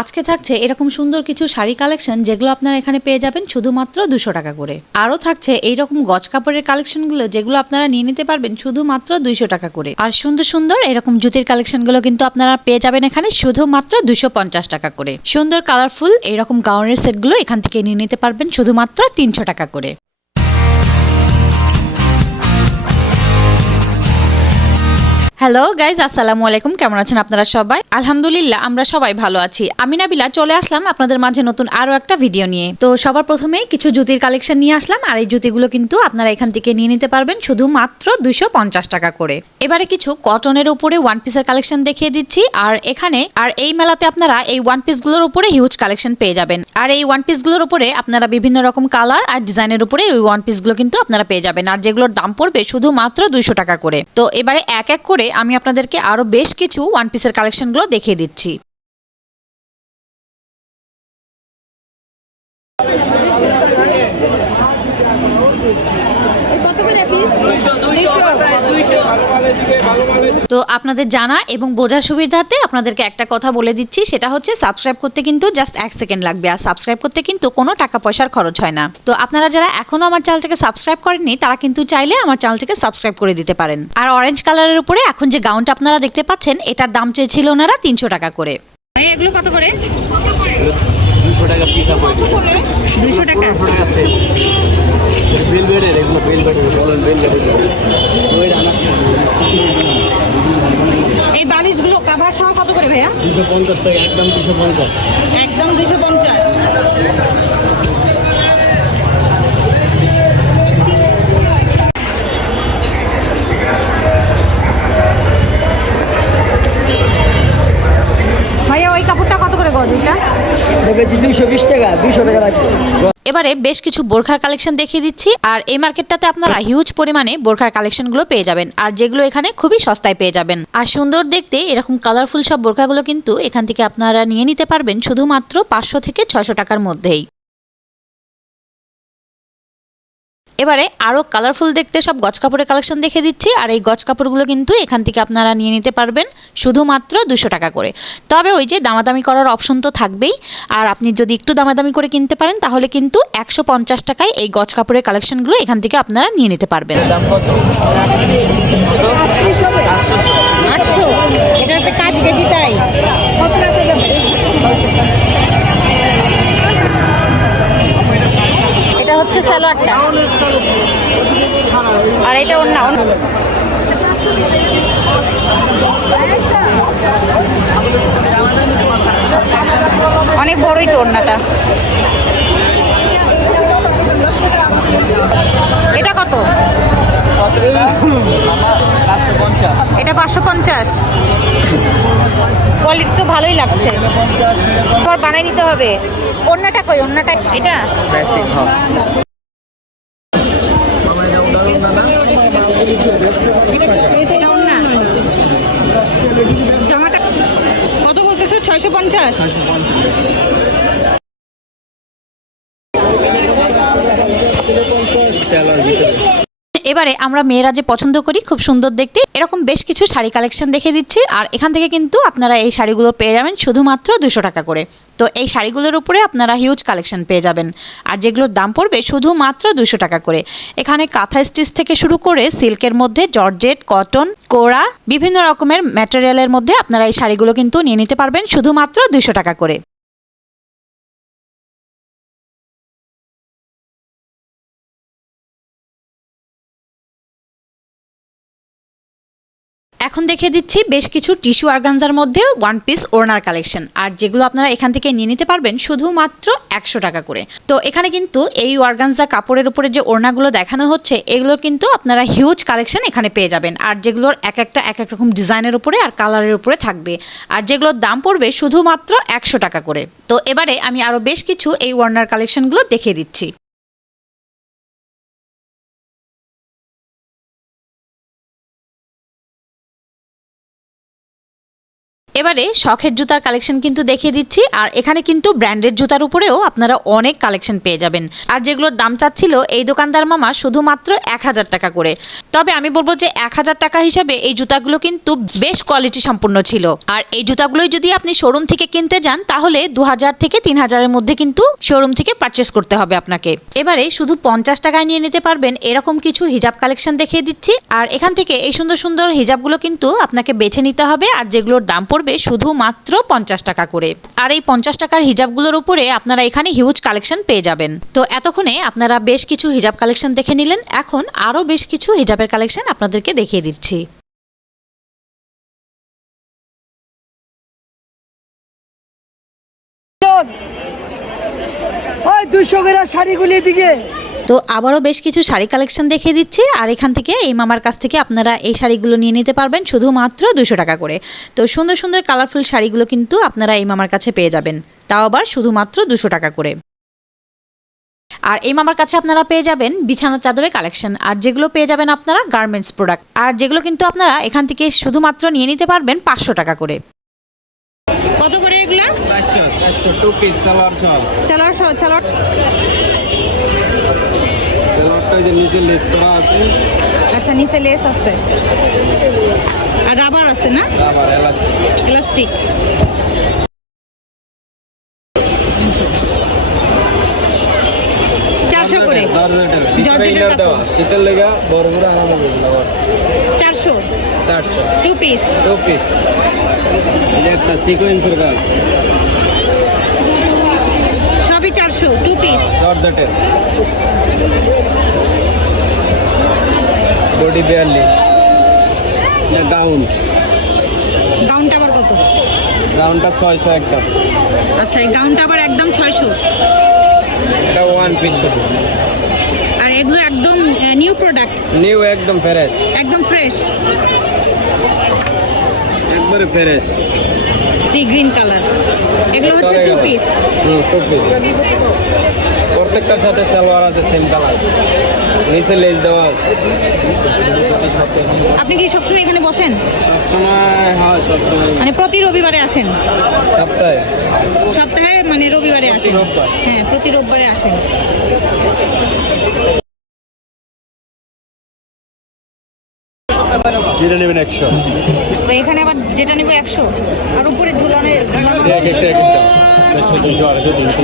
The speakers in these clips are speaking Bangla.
আজকে থাকছে এরকম সুন্দর কিছু শাড়ি কালেকশন যেগুলো আপনারা এখানে পেয়ে যাবেন শুধুমাত্র দুশো টাকা করে। আরও থাকছে এইরকম গজ কাপড়ের কালেকশনগুলো যেগুলো আপনারা নিয়ে নিতে পারবেন শুধুমাত্র দুইশো টাকা করে। আর সুন্দর সুন্দর এরকম জুতির কালেকশনগুলো কিন্তু আপনারা পেয়ে যাবেন এখানে শুধুমাত্র দুশো পঞ্চাশ টাকা করে। সুন্দর কালারফুল এরকম গাউনের সেটগুলো এখান থেকে নিয়ে নিতে পারবেন শুধুমাত্র তিনশো টাকা করে। হ্যালো গাইজ আসসালামু আলাইকুম। কেমন আছেন আপনারা সবাই? আলহামদুলিল্লাহ, আমরা সবাই ভালো আছি। আমি নাবিলা, চলে আসলাম আপনাদের মাঝে নতুন আরও একটা ভিডিও নিয়ে। তো সবার প্রথমে কিছু জুতির কালেকশন নিয়ে আসলাম, আর এই জুতিগুলো কিন্তু আপনারা এখান থেকে নিয়ে নিতে পারবেন শুধুমাত্র দুইশো পঞ্চাশ টাকা করে। এবারে কিছু কটনের উপরে ওয়ান পিসের কালেকশন দেখিয়ে দিচ্ছি, আর এখানে, আর এই মেলাতে আপনারা এই ওয়ান পিসগুলোর উপরে হিউজ কালেকশন পেয়ে যাবেন। আর এই ওয়ান পিসগুলোর উপরে আপনারা বিভিন্ন রকম কালার আর ডিজাইনের উপরে ওই ওয়ান পিসগুলো কিন্তু আপনারা পেয়ে যাবেন। আর যেগুলোর দাম পড়বে শুধুমাত্র দুইশো টাকা করে। তো এবারে এক এক করে আমি আপনাদেরকে আরও বেশ কিছু ওয়ান পিসের কালেকশনগুলো দেখিয়ে দিচ্ছি কত করে পিস দুইশো তো আপনাদের জানা এবং বোঝার সুবিধাতে আপনাদেরকে একটা কথা বলে দিচ্ছি সেটা হচ্ছে সাবস্ক্রাইব করতে কিন্তু জাস্ট এক সেকেন্ড লাগবে আর সাবস্ক্রাইব করতে কিন্তু কোনো টাকা পয়সার খরচ হয় না। তো আপনারা যারা এখনও আমার চ্যানেলটাকে সাবস্ক্রাইব করেননি তারা কিন্তু চাইলে আমার চ্যানেলটাকে সাবস্ক্রাইব করে দিতে পারেন। আর অরেঞ্জ কালারের উপরে এখন যে গাউনটা আপনারা দেখতে পাচ্ছেন এটার দাম চেয়েছিল ওনারা তিনশো টাকা করে। এগুলো কত করে? দুশো টাকা পিস হবে টাকা। বেল বেডের এগুলো বেল বেডের বেল বেডের এই বালিশগুলো কাভার কত করে ভাইয়া? দুশো পঞ্চাশ টাকা একদম দুশো পঞ্চাশ। একদম দুশো পঞ্চাশ ভাইয়া ওই কাপড়টা কত করে গজ এটা দেখেছি দুশো বিশ টাকা দুশো টাকা লাগবে এবারে বেশ কিছু বোরখার কালেকশন দেখিয়ে দিচ্ছি। আর এই মার্কেটটাতে আপনারা হিউজ পরিমাণে বোরখার কালেকশনগুলো পেয়ে যাবেন। আর যেগুলো এখানে খুবই সস্তায় পেয়ে যাবেন। আর সুন্দর দেখতে এরকম কালারফুল সব বোরখাগুলো কিন্তু এখান থেকে আপনারা নিয়ে নিতে পারবেন শুধুমাত্র পাঁচশো থেকে ছয়শো টাকার মধ্যেই। এবারে আরও কালারফুল দেখতে সব গজ কাপড়ের কালেকশন দেখে দিচ্ছি আর এই গজ কাপড়গুলো কিন্তু এখান থেকে আপনারা নিয়ে নিতে পারবেন শুধুমাত্র দুশো টাকা করে। তবে ওই যে দামাদামি করার অপশন তো থাকবেই আর আপনি যদি একটু দামাদামি করে কিনতে পারেন তাহলে কিন্তু একশো পঞ্চাশ টাকায় এই গজ কাপড়ের কালেকশনগুলো এখান থেকে আপনারা নিয়ে নিতে পারবেন। কাজ বেশি তাই। এটা হচ্ছে স্যালোয়ারটা আর এটা অন্য অনেক বড়ই তো ওড়নাটা এটা কত? এটা পাঁচশো পঞ্চাশ। কোয়ালিটি তো ভালোই লাগছে। বানাই নিতে হবে। অন্যটা কই? অন্যটা এটা? হ্যাঁ। এটা অন্য জামাটা কত বলতেছো ছয়শো পঞ্চাশ তেলার ভিতরে এবারে আমরা মেয়েরা যে পছন্দ করি, খুব সুন্দর দেখতে, এরকম বেশ কিছু শাড়ি কালেকশন দেখে দিচ্ছি। আর এখান থেকে কিন্তু আপনারা এই শাড়িগুলো পেয়ে যাবেন শুধুমাত্র দুশো টাকা করে। তো এই শাড়িগুলোর উপরে আপনারা হিউজ কালেকশন পেয়ে যাবেন। আর যেগুলোর দাম পড়বে শুধুমাত্র দুশো টাকা করে। এখানে কাঁথা স্টিচ থেকে শুরু করে সিল্কের মধ্যে জর্জেট, কটন, কোরা, বিভিন্ন রকমের ম্যাটেরিয়ালের মধ্যে আপনারা এই শাড়িগুলো কিন্তু নিয়ে নিতে পারবেন শুধুমাত্র দুশো টাকা করে। এখন দেখে দিচ্ছি বেশ কিছু টিস্যু আরগানজার মধ্যে ওয়ান পিস ওড়নার কালেকশন। আর যেগুলো আপনারা এখান থেকে নিয়ে নিতে পারবেন শুধুমাত্র একশো টাকা করে। তো এখানে কিন্তু এই অর্গানজা কাপড়ের উপরে যে ওড়নাগুলো দেখানো হচ্ছে, এগুলো কিন্তু আপনারা হিউজ কালেকশন এখানে পেয়ে যাবেন। আর যেগুলোর এক একটা, এক এক রকম ডিজাইনের উপরে আর কালারের উপরে থাকবে। আর যেগুলোর দাম পড়বে শুধুমাত্র একশো টাকা করে। তো এবারে আমি আরও বেশ কিছু এই ওড়নার কালেকশনগুলো দেখিয়ে দিচ্ছি। এবারে শখের জুতার কালেকশন কিন্তু দেখিয়ে দিচ্ছি, আর এখানে কিন্তু ব্র্যান্ডেড জুতার উপরেও আপনারা অনেক কালেকশন পেয়ে যাবেন। আর যেগুলোর দাম চাচ্ছিল, এই দোকানদার মামা শুধুমাত্র এক হাজার টাকা করে। তবে আমি বলব যে এক হাজার টাকা হিসাবে এই জুতাগুলো কিন্তু বেশ কোয়ালিটি সম্পূর্ণ ছিল। আর এই জুতাগুলোই যদি আপনি শোরুম থেকে কিনতে যান, তাহলে দু হাজার থেকে তিন হাজারের মধ্যে কিন্তু শোরুম থেকে পারচেস করতে হবে আপনাকে। এবারে শুধু পঞ্চাশ টাকায় নিয়ে নিতে পারবেন, এরকম কিছু হিজাব কালেকশন দেখিয়ে দিচ্ছি। আর এখান থেকে এই সুন্দর সুন্দর হিজাবগুলো কিন্তু আপনাকে বেছে নিতে হবে, আর যেগুলোর দাম পড়বে শুধুমাত্র পঞ্চাশ টাকা করে। আর এই পঞ্চাশ টাকার হিজাবগুলোর উপরে আপনারা এখানে হিউজ কালেকশন পেয়ে যাবেন। তো এতক্ষণে আপনারা বেশ কিছু হিজাব কালেকশন দেখে নিলেন। এখন আরও বেশ কিছু হিজাবের কালেকশন আপনাদেরকে দেখিয়ে দিচ্ছি। দুশো করে শাড়িগুলি দিকে তো আবারও বেশ কিছু শাড়ি কালেকশন দেখিয়ে দিচ্ছি। আর এখান থেকে এই মামার কাছ থেকে আপনারা এই শাড়িগুলো নিয়ে নিতে পারবেন শুধুমাত্র দুশো টাকা করে। তো সুন্দর সুন্দর কালারফুল শাড়িগুলো কিন্তু আপনারা এই মামার কাছে পেয়ে যাবেন। তাও আবার শুধুমাত্র দুশো টাকা করে। আর এই মামার কাছে আপনারা পেয়ে যাবেন বিছানার চাদরের কালেকশন আর যেগুলো পেয়ে যাবেন আপনারা গার্মেন্টস প্রোডাক্ট আর যেগুলো কিন্তু আপনারা এখান থেকে শুধুমাত্র নিয়ে নিতে পারবেন পাঁচশো টাকা করে। কত করে এগুলো? সালোয়ার সালোয়ার সালোয়ার। সালোয়ারটা যে নিচে লেস করা আছে। আচ্ছা নিচে লেস আছে। আর রাবার আছে না? আবার এলাস্টিক ইলাস্টিক চারশো করে। জর্জেটের কাপড়। শীতের লেগা বড় বড় আনানো আবার। চারশো। চারশো। টু পিস টু পিস একটা সিকোয়েন্সের কাজ। সবই চারশো। টু পিস জর্জেটের বডি বিয়াল্লিশ। গাউন গাউনটা আবার কত? গাউনটা ছয়শো একটা। আচ্ছা এই গাউনটা আবার একদম ছয়শো। এটা ওয়ান পিস শুধু আর এগুলো একদম নিউ প্রোডাক্ট নিউ একদম ফ্রেশ একদম ফ্রেশ একবারে ফ্রেশ সি গ্রিন কালার এগুলো হচ্ছে two piece hmm two piece প্রত্যেকটার সাথে সালোয়ার আছে সেম কালার নিচে লেস দেওয়া আছে। আপনি কি সবসময় এখানে বসেন? সবসময় হ্যাঁ সবসময়। মানে প্রতি রবিবারে আসেন? সপ্তাহে। সপ্তাহে মানে রবিবারে আসেন। হ্যাঁ প্রতি রোববারে আসেন। যেটা নেবেন একশো। তো এখানে আবার যেটা নেব একশো? আর উপরে ঝুলানের এক একটা এক একটা। একশো দুশো আড়াইশো তিনশো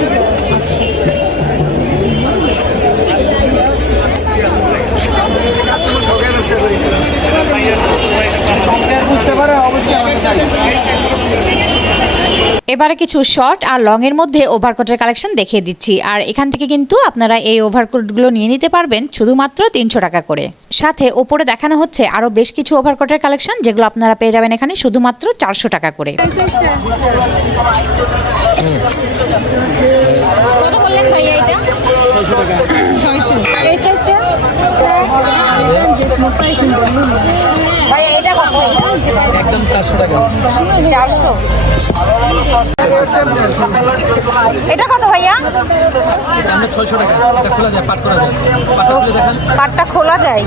এবারে কিছু শর্ট আর লং এর মধ্যে ওভারকোটের কালেকশন দেখিয়ে দিচ্ছি। আর এখান থেকে কিন্তু আপনারা এই ওভারকোটগুলো নিয়ে নিতে পারবেন শুধুমাত্র তিনশো টাকা করে। সাথে ওপরে দেখানো হচ্ছে আরও বেশ কিছু ওভারকোটের কালেকশন যেগুলো আপনারা পেয়ে যাবেন এখানে শুধুমাত্র চারশো টাকা করে। কত বললেন ভাইয়া এটা? একদম চারশো টাকা। চারশো? এটা কত ভাইয়া? আমরা ছয়শো টাকা। এটা খোলা যায় পাট করা যায়। পাটটা খুলে দেখান। পাটটা খোলা যায়।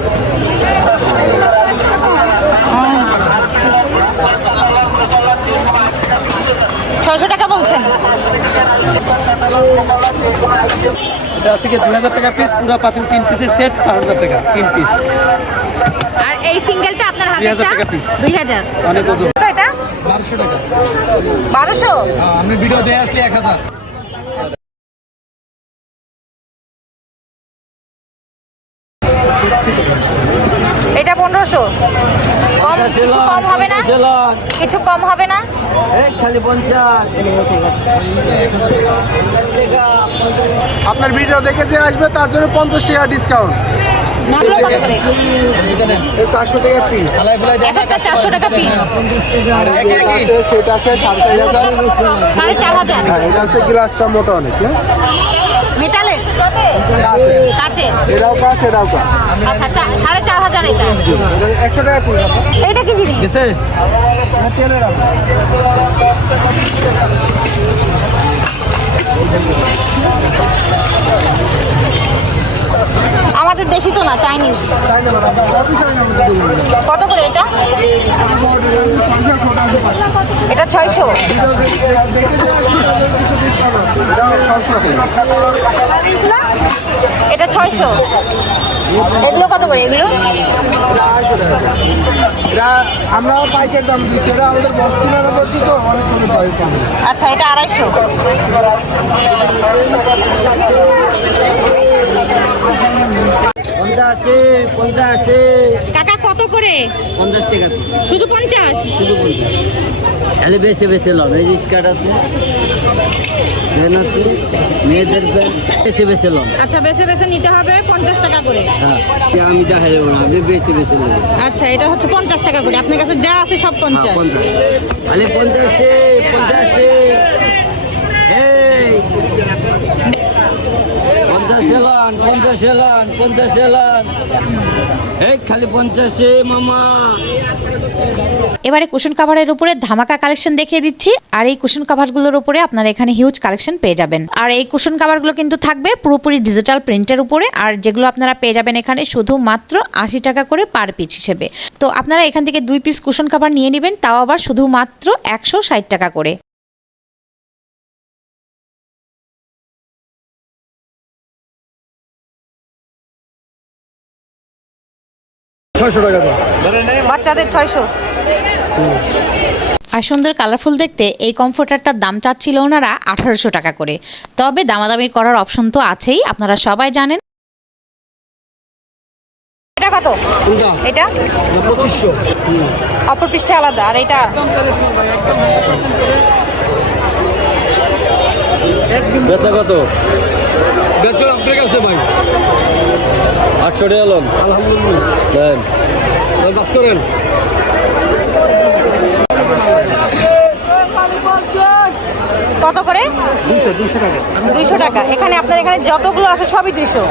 ছশো টাকা বলছেন। এটা আছে কি দুই হাজার টাকা পিস পুরো পাতিল তিন পিসের সেট পাঁচ হাজার টাকা তিন পিস আর এই সিঙ্গেলটা আপনার হাতে 2000 টাকা। দুই হাজার। অনেক ওজন। তো এটা? বারোশো টাকা। বারোশো? আপনি ভিডিও দিয়ে আসলে এক হাজার। এটা পনেরোশো। কম কিছু কম হবে না? কিছু কম হবে না? আপনার ভিডিও দেখে যে আসবে তার জন্য পঞ্চাশ টাকা ডিসকাউন্ট চারশো টাকা পিস চারশো টাকা পিস যে এটা আছে সেটা আছে সাড়ে চার হাজার। সাড়ে চার হাজার হ্যাঁ এটা হচ্ছে গ্লাসটা মোটা অনেক হ্যাঁ। মেটালের আছে কাছে? এটাও কাজ এটাও কাজ আচ্ছা সাড়ে চার হাজার এটা? একশো টাকা পিস এটা কি জিনিস? তেলের আছে আমাদের দেশে তো না চাইনিজ। কত করে এটা? এটা ছয়শো। এটা ছয়শো। এগুলো কত করে এগুলো? এটা আড়াইশো টাকা এটা আমরা পাইকারি দাম দিচ্ছি এটা আমাদের আচ্ছা এটা আড়াইশো। কাকা কত করে? পঞ্চাশ টাকা শুধু পঞ্চাশ? শুধু পঞ্চাশ। তাহলে বেছে বেছে লন। এই যে স্কার্ট আছে মেয়েদের প্যান বেছে বেছে লন। আচ্ছা বেছে বেছে নিতে হবে পঞ্চাশ টাকা করে। হ্যাঁ আমি দেখাই না আপনি বেছে বেছে নেবেন আচ্ছা এটা হচ্ছে পঞ্চাশ টাকা করে। আপনার কাছে যা আছে সব পঞ্চাশ। তাহলে পঞ্চাশে পঞ্চাশে এই পঞ্চাশে পঞ্চাশে এই খালি পঞ্চাশে, মামা। এবারে কুশন কাভারের উপরে ধামাকা কালেকশন দেখিয়ে দিচ্ছি, আর এই কুশন কাভারগুলোর উপরে আপনারা এখানে হিউজ কালেকশন পেয়ে যাবেন। আর এই কুশন কাভারগুলো কিন্তু থাকবে পুরোপুরি ডিজিটাল প্রিন্টের উপরে, আর যেগুলো আপনারা পেয়ে যাবেন এখানে শুধুমাত্র আশি টাকা করে পার পিস হিসেবে। তো আপনারা এখান থেকে দুই পিস কুশন কাভার নিয়ে নেবেন, তাও আবার শুধুমাত্র একশো ষাট টাকা করে। ছয়শো টাকা বাচ্চাদের ছয়শো। আর সুন্দর কালারফুল দেখতে এই কমফোর্টারটার দাম চাচ্ছিল ওনারা আঠারোশো টাকা করে। তবে দামাদামি করার অপশন তো আছেই আপনারা সবাই জানেন। এটা কত? এটা। অপর পৃষ্ঠে আলাদা আর এটা? বেচা কত? বেচো আপনার কাছে ভাই। আটশো টাকা লোন আলহামদুলিল্লাহ বাস করেন। কত করে? দুইশো টাকা। এখানে আপনার এখানে যতগুলো আছে সবই দুইশো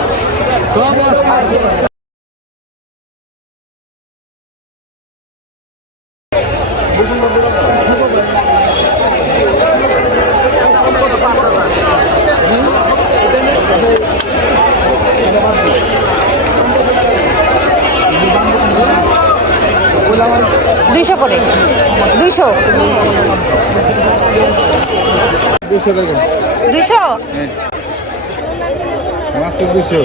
করে দুইশো দুশো টাকা দুইশো আমার তো দুশো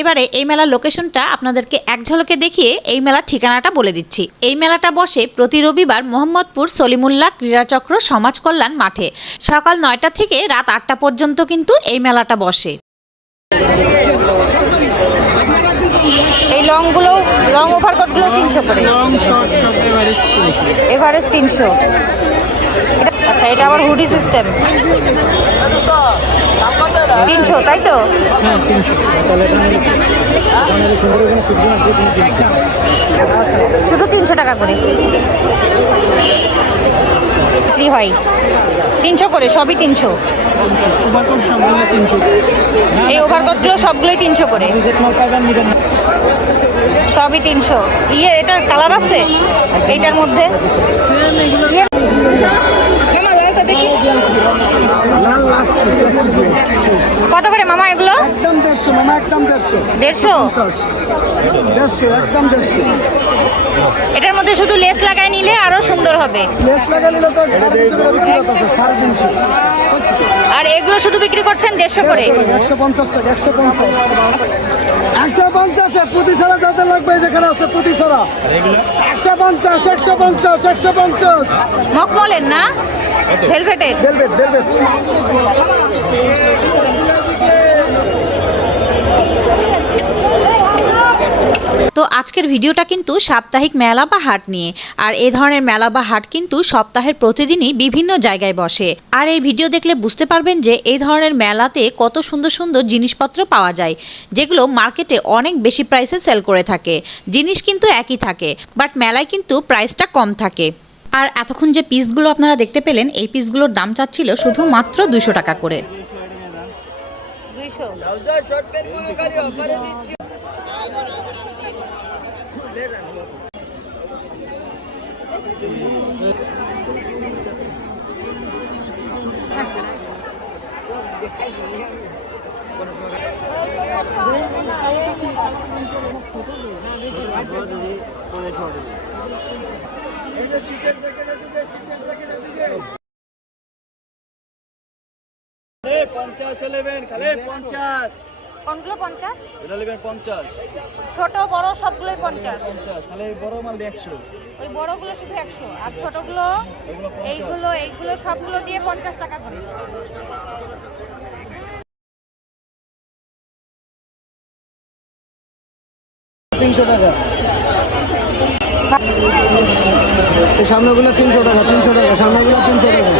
এবারে এই মেলার লোকেশনটা আপনাদেরকে এক ঝলকে দেখিয়ে এই মেলার ঠিকানাটা বলে দিচ্ছি। এই মেলাটা বসে প্রতি রবিবার মোহাম্মদপুর সলিমুল্লাহ ক্রীড়াচক্র সমাজ কল্যাণ মাঠে। সকাল নয়টা থেকে রাত আটটা পর্যন্ত কিন্তু এই মেলাটা বসে। এই লংগুলো লং ওভার ওভারকোটগুলো তিনশো করে। এভারেজ তিনশো। আচ্ছা এটা আবার হুডি সিস্টেম। তিনশো তাই তো? শুধু তিনশো টাকা করে। বিক্রি হয়। তিনশো করে সবই তিনশো। এই ওভারকোটগুলো সবগুলোই তিনশো করে। সবই তিনশো। ইয়ে এটার কালার আছে? এটার মধ্যে? ইয়ে। কত করে মামা এগুলো? একদম দেড়শো মামা একদম দেড়শো। দেড়শো? দেড়শো একদম দেড়শো। মধ্যে শুধু লেস লাগাই নিলে আরও সুন্দর হবে। লেস তো আর এগুলো শুধু বিক্রি করছেন দেড়শো করে? একশো পঞ্চাশ টাকা পুঁতি ছাড়া যাদের লাগবে যেখানে আছে পঞ্চাশ একশো পঞ্চাশ একশো পঞ্চাশ। মকমলের না? ভেলভেটের ভেলভেট ভেলভেট তো আজকের ভিডিওটা কিন্তু সাপ্তাহিক মেলা বা হাট নিয়ে। আর এই ধরনের মেলা বা হাট কিন্তু সপ্তাহের প্রতিদিনই বিভিন্ন জায়গায় বসে। আর এই ভিডিও দেখলে বুঝতে পারবেন যে এই ধরনের মেলাতে কত সুন্দর সুন্দর জিনিসপত্র পাওয়া যায়, যেগুলো মার্কেটে অনেক বেশি প্রাইসে সেল করে থাকে। জিনিস কিন্তু একই থাকে বাট মেলায় কিন্তু প্রাইসটা কম থাকে। আর এতক্ষণ যে পিসগুলো আপনারা দেখতে পেলেন, এই পিসগুলোর দাম চাচ্ছিল শুধু মাত্র দুশো টাকা করে। পঞ্চাশ নেবেন খালি পঞ্চাশ। কোনগুলো পঞ্চাশ? এটা নেবেন পঞ্চাশ। ছোট বড় সবগুলোই পঞ্চাশ। পঞ্চাশ। খালি বড় মাল একশো ওই বড়গুলো শুধু একশো। আর ছোটগুলো এইগুলো এইগুলো সবগুলো দিয়ে পঞ্চাশ টাকা করে। তিনশো টাকা। এই সামনেগুলো তিনশো টাকা তিনশো টাকা সামনেগুলো তিনশো টাকা।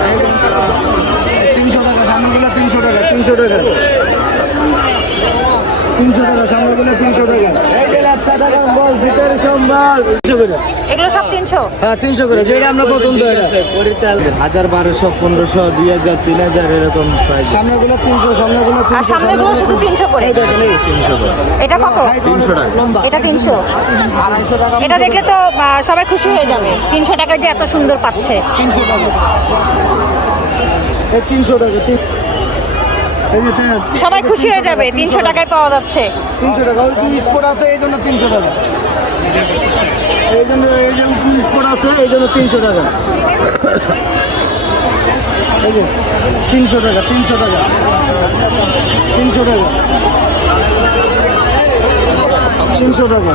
তিনশো টাকা সামনেগুলো তিনশো টাকা তিনশো টাকা তিনশো টাকা সামনেগুলো তিনশো টাকা তিনশো করে এগুলো সব তিনশো? হ্যাঁ তিনশো করে যেটা আমরা পছন্দ হাজার বারোশো পনেরোশো দুই হাজার তিন হাজার এরকম প্রাইস সামনেগুলো তিনশো সামনেগুলো আর তিনশো সামনেগুলো শুধু তিনশো করে। তিনশো করে। এটা কত? তিনশো টাকা। এটা তিনশো। আড়াইশো টাকা এটা দেখলে তো সবাই খুশি হয়ে যাবে। তিনশো টাকা যে এত সুন্দর পাচ্ছে। তিনশো টাকা। তিনশো টাকা সবাই খুশি হয়ে যাবে তিনশো টাকায় পাওয়া যাচ্ছে। তিনশো টাকা ওই টু স্পট আছে এই জন্য তিনশো টাকা। এই জন্য এই জন্য টু স্পট আছে এই জন্য তিনশো টাকা। এই যে তিনশো টাকা তিনশো টাকা। তিনশো টাকা। তিনশো টাকা।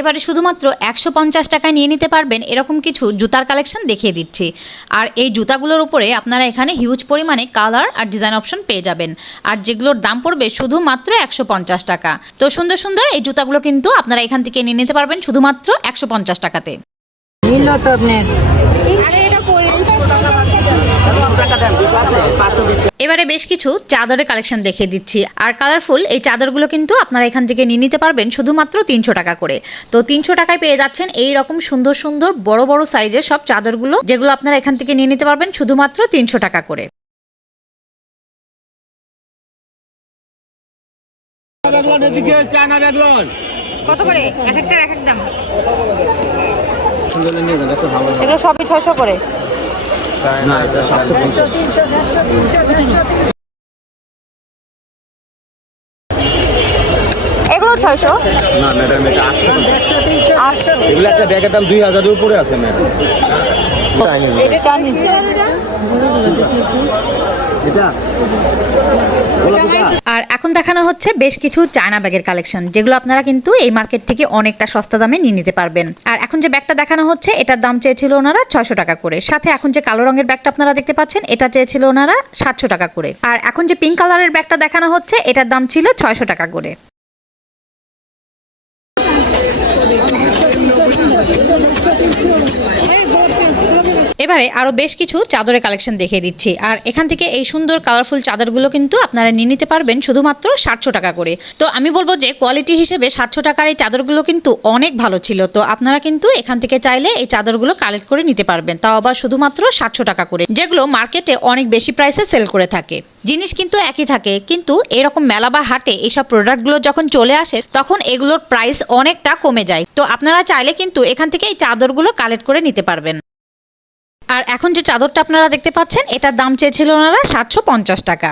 এবারে শুধুমাত্র একশো পঞ্চাশ টাকায় নিয়ে নিতে পারবেন এরকম কিছু জুতার কালেকশন দেখিয়ে দিচ্ছি। আর এই জুতাগুলোর উপরে আপনারা এখানে হিউজ পরিমাণে কালার আর ডিজাইন অপশন পেয়ে যাবেন। আর যেগুলোর দাম পড়বে শুধুমাত্র একশো পঞ্চাশ টাকা। তো সুন্দর সুন্দর এই জুতাগুলো কিন্তু আপনারা এখান থেকে নিয়ে নিতে পারবেন শুধুমাত্র একশো পঞ্চাশ টাকাতে। এবারে বেশ কিছু চাদরের কালেকশন দেখিয়ে দিচ্ছি। আর কালারফুল এই চাদরগুলো কিন্তু আপনারা এখান থেকে নিয়ে নিতে পারবেন শুধুমাত্র তিনশো টাকা করে। তো তিনশো টাকায় পেয়ে যাচ্ছেন এই রকম সুন্দর সুন্দর বড় বড় সাইজের সব চাদরগুলো যেগুলো আপনারা এখান থেকে নিয়ে নিতে পারবেন শুধুমাত্র তিনশো টাকা করে। কত করে? এক একটা এক এক দাম। এগুলো সবই ছয়শো করে। এগুলো ছয়শো? না ম্যাডাম এটা আটশো আটশো এগুলো একটা ব্যাগের দাম দুই হাজারের উপরে আছে ম্যাডাম। চাইনিজ চাইনিজ আর এখন দেখানো হচ্ছে বেশ কিছু চায়না ব্যাগের কালেকশন, যেগুলো আপনারা কিন্তু এই মার্কেট থেকে অনেকটা সস্তা দামে নিয়ে নিতে পারবেন। আর এখন যে ব্যাগটা দেখানো হচ্ছে, এটার দাম চেয়েছিল ওনারা ছয়শো টাকা করে। সাথে এখন যে কালো রঙের ব্যাগটা আপনারা দেখতে পাচ্ছেন, এটা চেয়েছিল ওনারা সাতশো টাকা করে। আর এখন যে পিঙ্ক কালারের ব্যাগটা দেখানো হচ্ছে, এটার দাম ছিল ছয়শো টাকা করে। এবারে আরও বেশ কিছু চাদরের কালেকশন দেখিয়ে দিচ্ছি। আর এখান থেকে এই সুন্দর কালারফুল চাদরগুলো কিন্তু আপনারা নিয়ে নিতে পারবেন শুধুমাত্র সাতশো টাকা করে। তো আমি বলব যে কোয়ালিটি হিসেবে সাতশো টাকার এই চাদরগুলো কিন্তু অনেক ভালো ছিল। তো আপনারা কিন্তু এখান থেকে চাইলে এই চাদরগুলো কালেক্ট করে নিতে পারবেন। তাও আবার শুধুমাত্র সাতশো টাকা করে, যেগুলো মার্কেটে অনেক বেশি প্রাইসে সেল করে থাকে। জিনিস কিন্তু একই থাকে, কিন্তু এরকম মেলা বা হাটে এইসব প্রোডাক্টগুলো যখন চলে আসে, তখন এগুলোর প্রাইস অনেকটা কমে যায়। তো আপনারা চাইলে কিন্তু এখান থেকে এই চাদরগুলো কালেক্ট করে নিতে পারবেন। আর এখন যে চাদরটা আপনারা দেখতে পাচ্ছেন, এটার দাম চেয়েছিল ওনারা সাতশো পঞ্চাশ টাকা।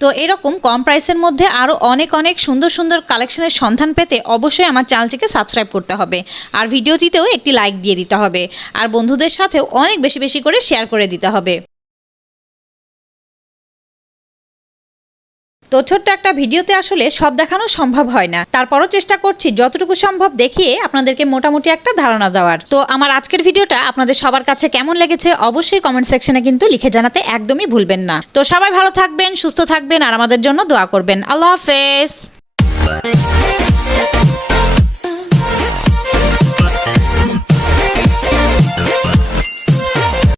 তো এরকম কম প্রাইসের মধ্যে আরও অনেক অনেক সুন্দর সুন্দর কালেকশনের সন্ধান পেতে অবশ্যই আমার চ্যানেলটিকে সাবস্ক্রাইব করতে হবে। আর ভিডিওটিতেও একটি লাইক দিয়ে দিতে হবে। আর বন্ধুদের সাথেও অনেক বেশি বেশি করে শেয়ার করে দিতে হবে। তো ছোট্ট একটা ভিডিওতে আসলে সব দেখানো সম্ভব হয় না। তারপরও চেষ্টা করছি যতটুকু সম্ভব দেখিয়ে আপনাদেরকে মোটামুটি একটা ধারণা দেওয়ার। তো আমার আজকের ভিডিওটা আপনাদের সবার কাছে কেমন লেগেছে অবশ্যই কমেন্ট সেকশনে কিন্তু লিখে জানাতে একদমই ভুলবেন না। তো সবাই ভালো থাকবেন, সুস্থ থাকবেন, আর আমাদের জন্য দোয়া করবেন। আল্লাহ হাফেজ।